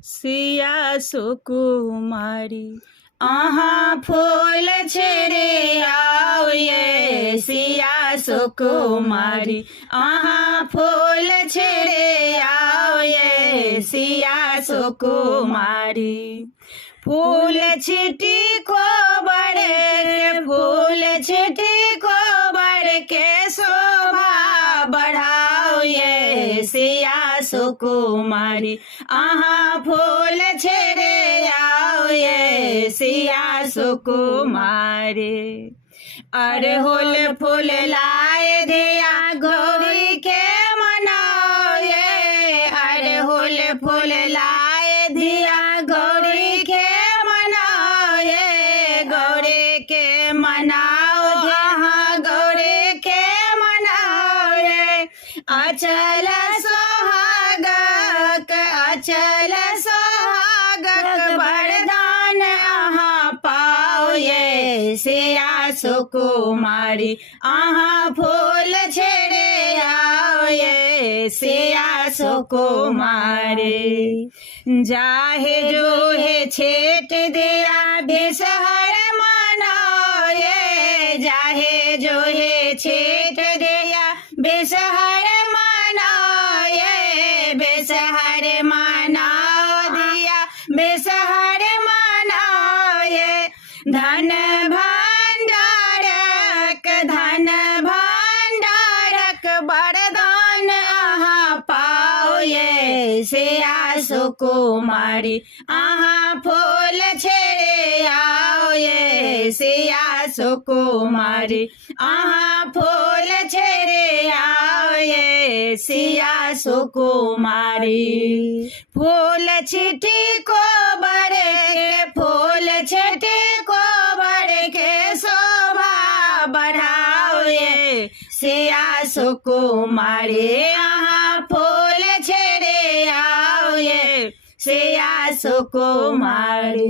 सिया सुकुमारी। अहाँ फूल छेड़े आओ ये सिया सुकुमारी। अहाँ फूल छेड़े आओ ये सिया सुकुमारी। फूल छिटी को बड़े, फूल छिटी को बढ़ के शोभा बढ़ाओ ये सिया सुकुमारी। अहाँ फूल छेड़े आओ ये सिया सुकुमारी। अड़हुल फूल लाए दिया गौरी के मनाओ ये। अड़हुल फूल लाए दिया गौरी के मनाओ ये। गौरी के मनाओ हाँ गौरी के मनाओ ये। अचल सोहागक, अचल सोहागक वरदान अहाँ पाओ ये सिया सुकुमारी। अहाँ फूल छेड़े आओ ये सिया सुकुमारी। जाहे जो है छेट दिया बेसहर मनाओ ये। जाहे जो है छेट दिया बेसहर मनाओ ये। बेसहर मनाओ दिया बेसहर मनाओ ये। धन भंडारक, धन भंडारक वरदान अहाँ पाओ ये सिया सुकुमारी। अहाँ फूल छेड़े आओ ये सिया सुकुमारी। अहाँ फूल छेड़े आओ ये सिया सुकुमारी। फूल छिटी को बड़े, फूल छिटी को बढ़ के शोभा बढ़ाओ ये सिया सुकुमारी। अहाँ फूल छेड़े आओ ये सिया सुकुमारी।